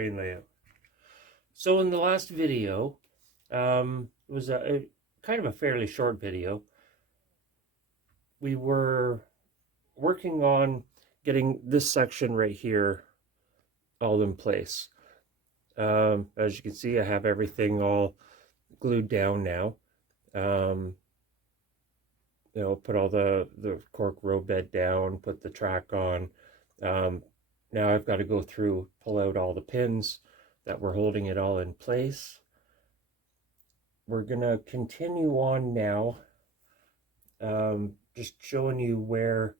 train layout. So in the last video, it was a kind of a fairly short video. We were working on getting this section right here all in place. As you can see, I have everything all glued down now. Put all the cork row bed down, put the track on. Now I've got to go through, pull out all the pins that were holding it all in place. We're gonna continue on now, just showing you where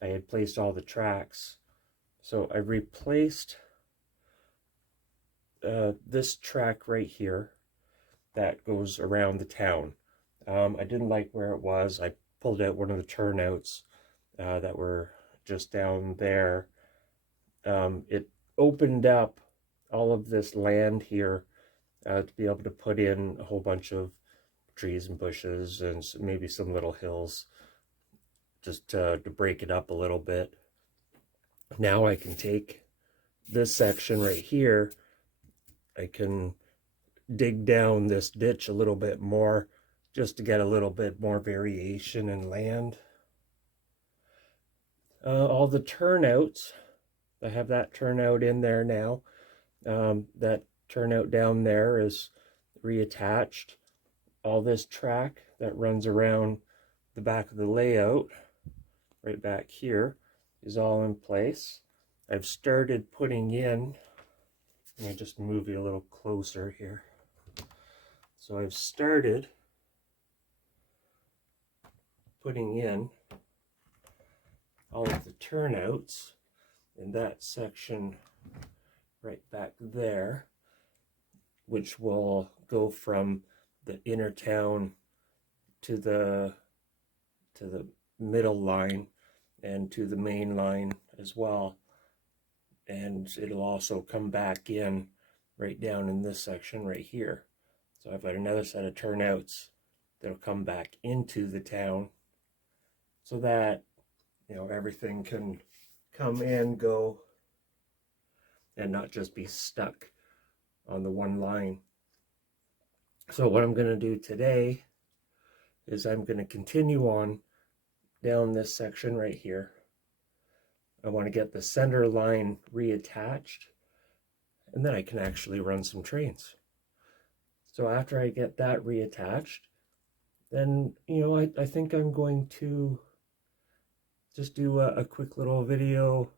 I had placed all the tracks. So I replaced this track right here that goes around the town. I didn't like where it was. I pulled out one of the turnouts that were just down there. It opened up all of this land here to be able to put in a whole bunch of trees and bushes and maybe some little hills, just to break it up a little bit. Now I can take this section right here, I can dig down this ditch a little bit more just to get a little bit more variation in land. All the turnouts, I have that turnout in there now. That turnout down there is reattached. All this track that runs around the back of the layout, right back here, is all in place. I've started putting in, let me just move you a little closer here. So I've started putting in all of the turnouts in that section right back there, which will go from the inner town to the middle line and to the main line as well. And it'll also come back in right down in this section right here. So I've got another set of turnouts that'll come back into the town so that, everything can come and go and not just be stuck on the one line. So what I'm going to do today is I'm going to continue on down this section right here. I want to get the center line reattached, and then I can actually run some trains. So after I get that reattached, then, I think I'm going to just do a quick little video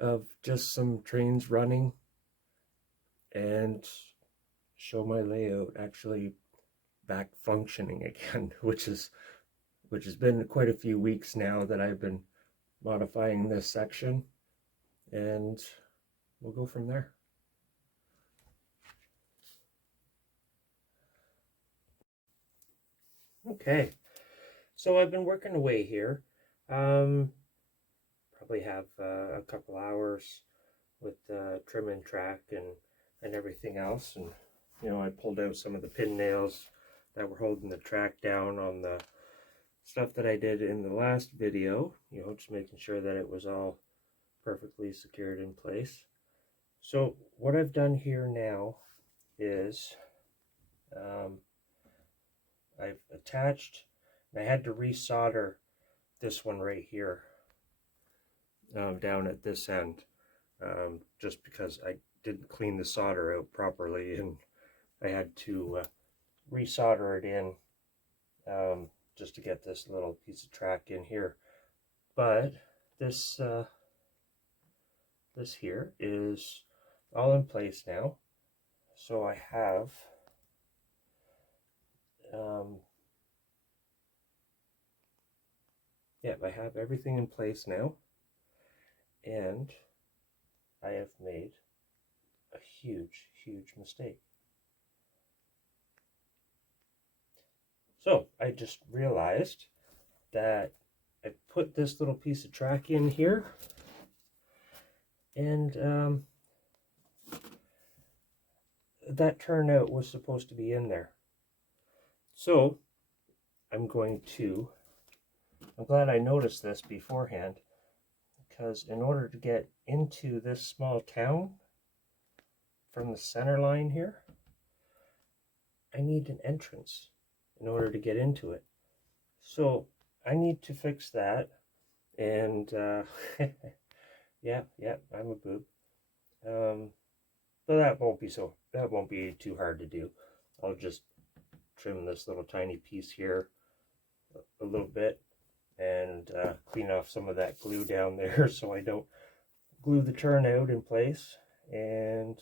of just some trains running and show my layout actually back functioning again, which has been quite a few weeks now that I've been modifying this section, and we'll go from there. Okay, so I've been working away here. Probably have a couple hours with trimming track and everything else, and I pulled out some of the pin nails that were holding the track down on the stuff that I did in the last video, just making sure that it was all perfectly secured in place. So what I've done here now is I've attached, and I had to resolder this one right here down at this end, just because I didn't clean the solder out properly, and I had to resolder it in just to get this little piece of track in here. But this this here is all in place now. So I have I have everything in place now, and I have made a huge mistake. So I just realized that I put this little piece of track in here, and that turnout was supposed to be in there. So I'm glad I noticed this beforehand, because in order to get into this small town, from the center line here, I need an entrance in order to get into it. So I need to fix that. And yeah, I'm a boob. But that won't be too hard to do. I'll just trim this little tiny piece here a little bit and clean off some of that glue down there so I don't glue the turnout in place, and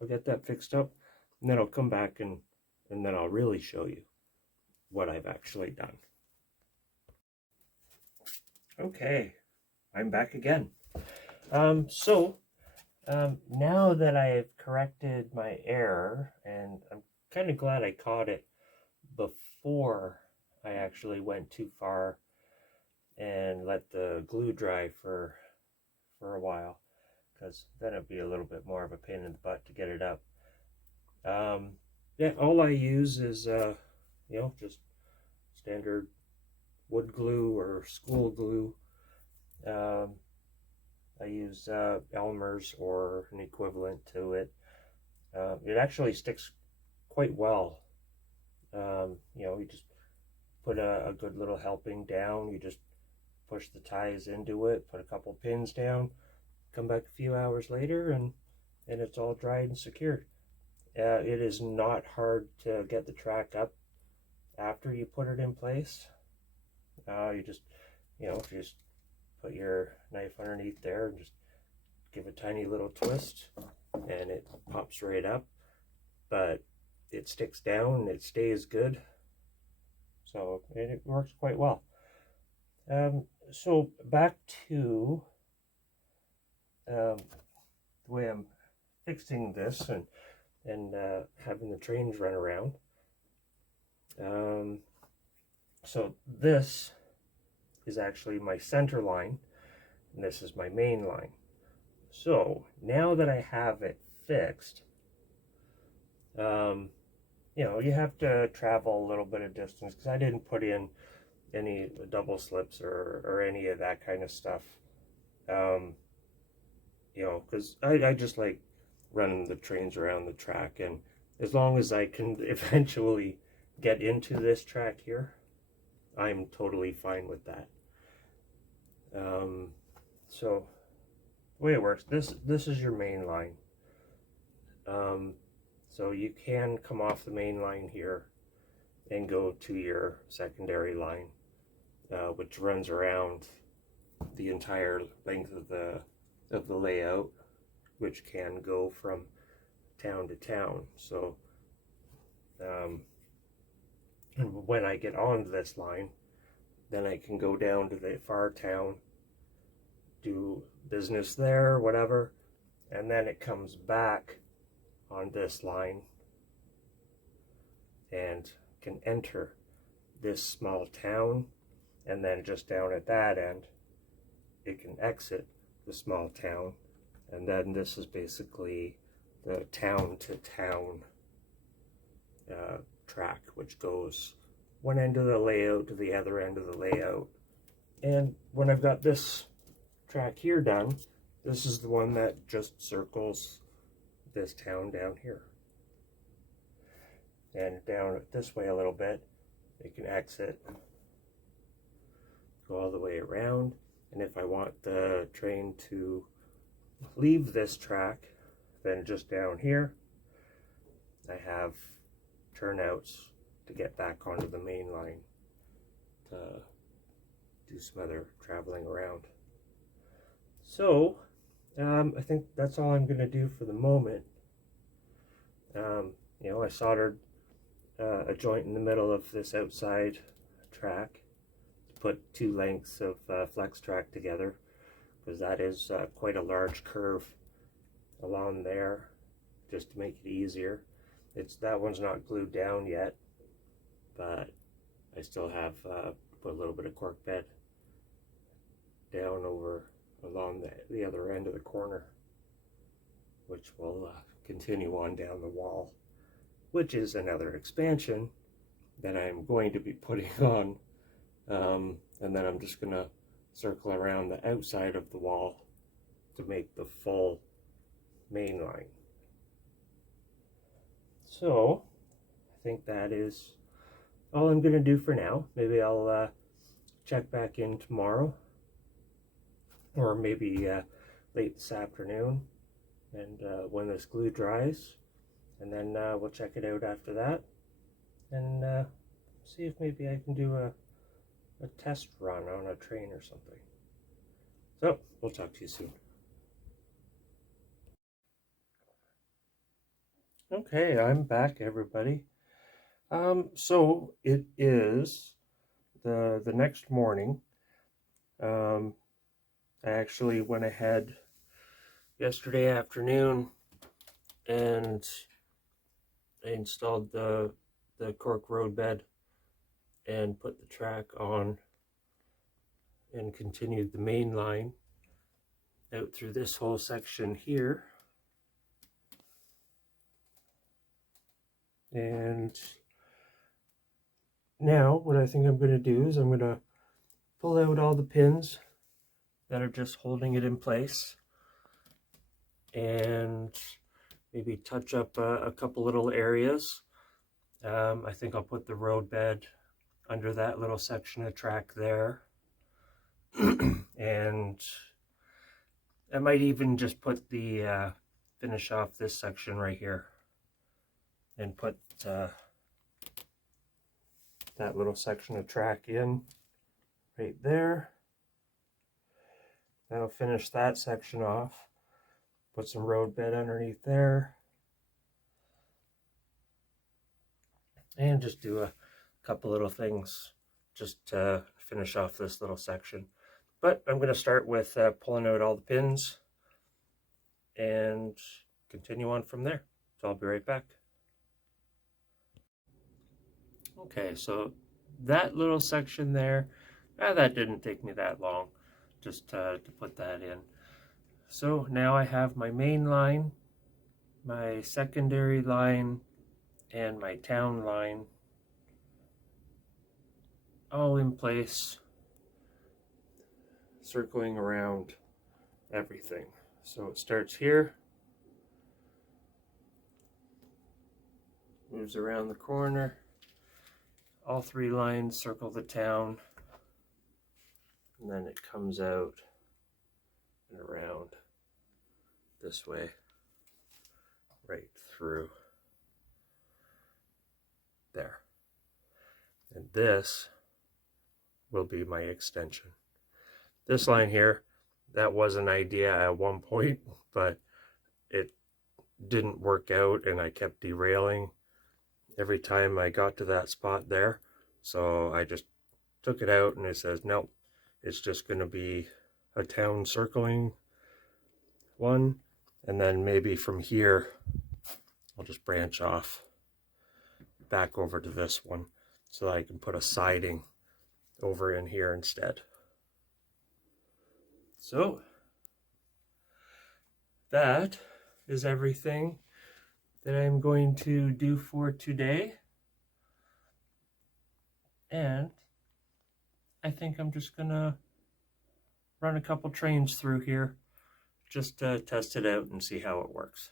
I'll get that fixed up, and then I'll come back and then I'll really show you what I've actually done. Okay, I'm back again. Now that I've corrected my error, and I'm kind of glad I caught it before I actually went too far and let the glue dry for a while, because then it'd be a little bit more of a pain in the butt to get it up. Yeah, all I use is just standard wood glue or school glue. I use Elmer's or an equivalent to it. It actually sticks quite well. You just put a good little helping down. You just push the ties into it, put a couple pins down, come back a few hours later, and it's all dried and secured. It is not hard to get the track up after you put it in place. You just put your knife underneath there and just give a tiny little twist and it pops right up, but it sticks down and it stays good, so it works quite well. So back to the way I'm fixing this and having the trains run around. So this is actually my center line, and this is my main line. So now that I have it fixed, you have to travel a little bit of distance, because I didn't put in any double slips or any of that kind of stuff. Because I just like running the trains around the track, and as long as I can eventually get into this track here, I'm totally fine with that. So the way it works, this is your main line. So you can come off the main line here and go to your secondary line, which runs around the entire length of the layout, which can go from town to town. So and when I get onto this line, then I can go down to the far town, do business there, whatever, and then it comes back on this line and can enter this small town, and then just down at that end it can exit the small town, and then this is basically the town to town track, which goes one end of the layout to the other end of the layout. And when I've got this track here done, this is the one that just circles this town down here. And down this way a little bit, you can exit, go all the way around. And if I want the train to leave this track, then just down here, I have turnouts to get back onto the main line to do some other traveling around. So I think that's all I'm going to do for the moment. I soldered a joint in the middle of this outside track to put two lengths of flex track together, because that is quite a large curve along there, just to make it easier. That one's not glued down yet, but I still have put a little bit of cork bed down along the other end of the corner, which will continue on down the wall, which is another expansion that I'm going to be putting on, and then I'm just going to circle around the outside of the wall to make the full main line. So I think that is all I'm going to do for now. Maybe I'll check back in tomorrow, or maybe late this afternoon, and when this glue dries, and then we'll check it out after that, and see if maybe I can do a test run on a train or something. So we'll talk to you soon. Okay, I'm back, everybody. So it is the next morning. I actually went ahead yesterday afternoon and I installed the cork road bed and put the track on and continued the main line out through this whole section here. And now what I think I'm going to do is I'm going to pull out all the pins that are just holding it in place and maybe touch up a couple little areas. I think I'll put the road bed under that little section of track there. And I might even just put the finish off this section right here and put that little section of track in right there. That'll finish that section off. Put some road bed underneath there. And just do a couple little things just to finish off this little section. But I'm going to start with pulling out all the pins and continue on from there. So I'll be right back. Okay, so that little section there, that didn't take me that long just to put that in. So now I have my main line, my secondary line, and my town line all in place, circling around everything. So it starts here, moves around the corner, all three lines circle the town, and then it comes out and around this way, right through there. And this will be my extension. This line here, that was an idea at one point, but it didn't work out and I kept derailing every time I got to that spot there. So I just took it out and it says, no, it's just going to be a town circling one. And then maybe from here, I'll just branch off back over to this one so that I can put a siding over in here instead. So that is everything that I'm going to do for today. And I think I'm just gonna run a couple trains through here just to test it out and see how it works.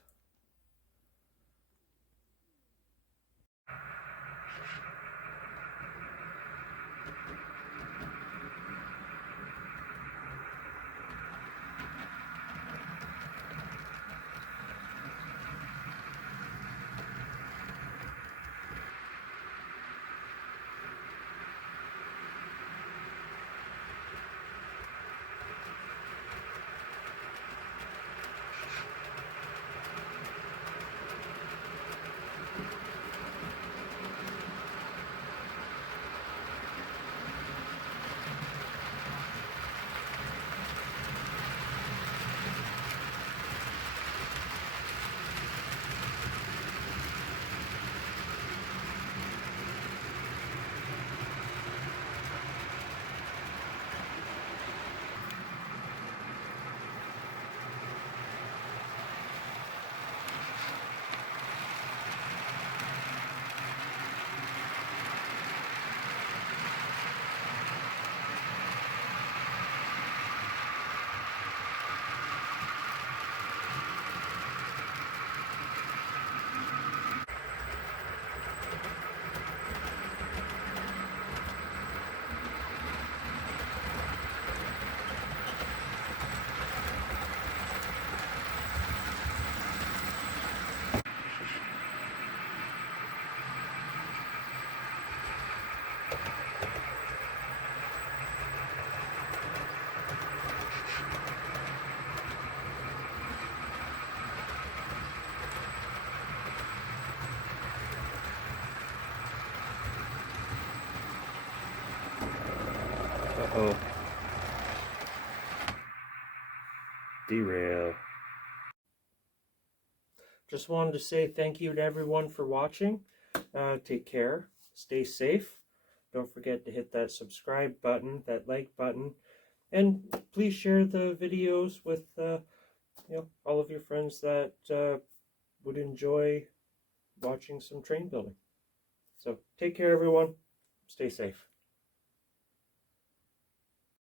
Uh-oh. Derail. Just wanted to say thank you to everyone for watching. Take care. Stay safe. Don't forget to hit that subscribe button, that like button, and please share the videos with all of your friends that would enjoy watching some train building. So take care, everyone. Stay safe.